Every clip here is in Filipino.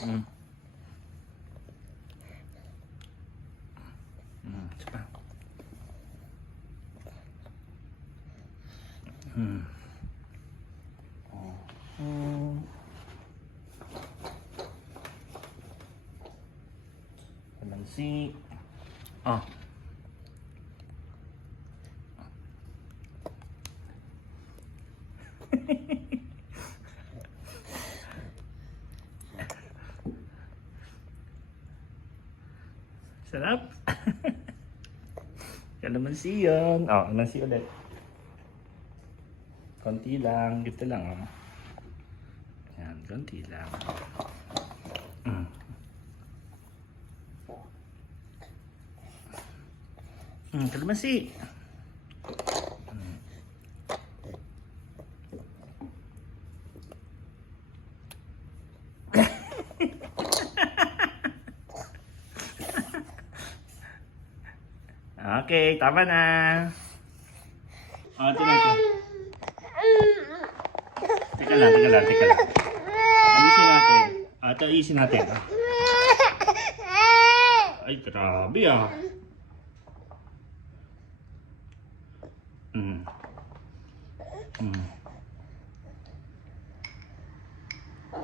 Mm. Isa pa. Kalamansi. Ah. Sarap. Kalamansi yun. Oh, kalamansi ulit. Konti lang. Dito lang, oh. Yan, konti lang. Kalamansi. Okay, tama na. Ito na ito. Teka lang. Ayusin natin. Ito, ayusin natin. Ay, grabe ah.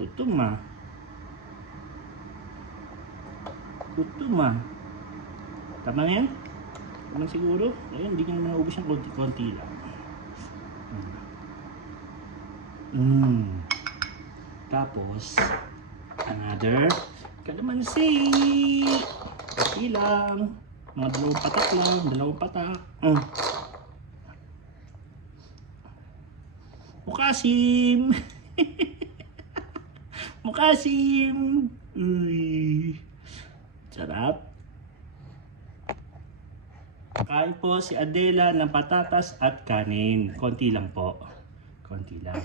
Gutom ah. Tama na yan? Naman siguro. Ayun, hindi nyo naman naubos yung konti-konti lang. Tapos, another kalamansi. Konti lang. Mga dalawang patak lang. Dalawang patak. Mukasim. Mukasim. Uy. Sarap. Kain po si Adela ng patatas at kanin. Konti lang po. Konti lang.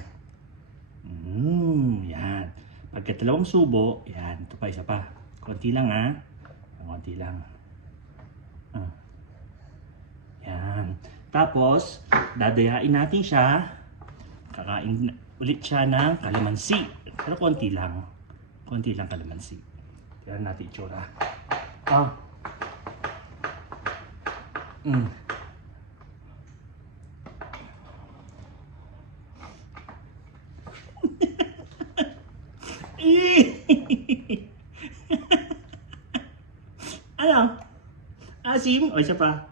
Yan. Pagka dalawang subo, yan. Ito pa, isa pa. Konti lang ha. Konti lang. Yan. Tapos, dadayain natin siya. Kakain ulit siya ng kalamansi. Pero konti lang. Konti lang kalamansi. Tignan natin itsura. Ano? Asim? O isa pa.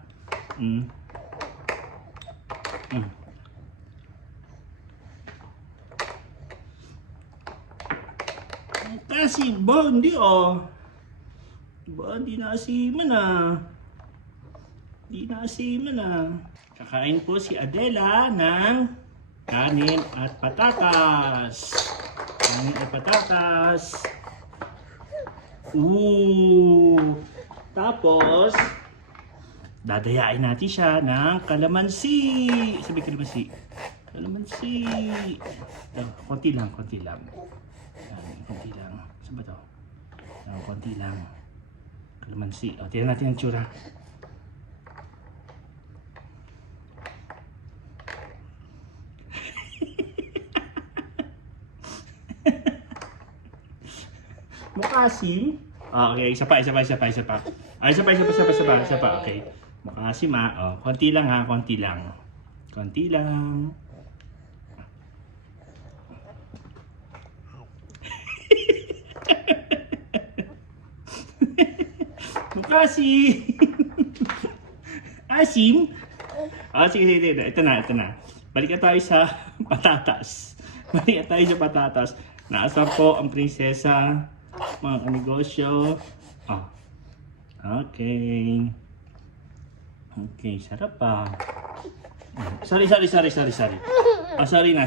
Asim ba? Hindi oh. Ba, hindi na asiman ah. Hindi na asiman ah. Kakain po si Adela ng kanin at patatas. Kanin at patatas. Tapos, dadayain natin siya ng kalamansi. Sabi kalamansi. Kalamansi. Konti lang. Konti lang. Saan ba ito? Konti lang. Kalamansi. Tingnan natin ang tsura. Mukasim. Okay, isa pa. Isa pa. Okay. Mukasim ah. Konti lang ha, konti lang. Mukasim. Asim. Sige. Ito na. Balik tayo sa patatas. Nasa po ang prinsesa. Mga kanegosyo. Okay, sarap pa. Sorry. Sorry na.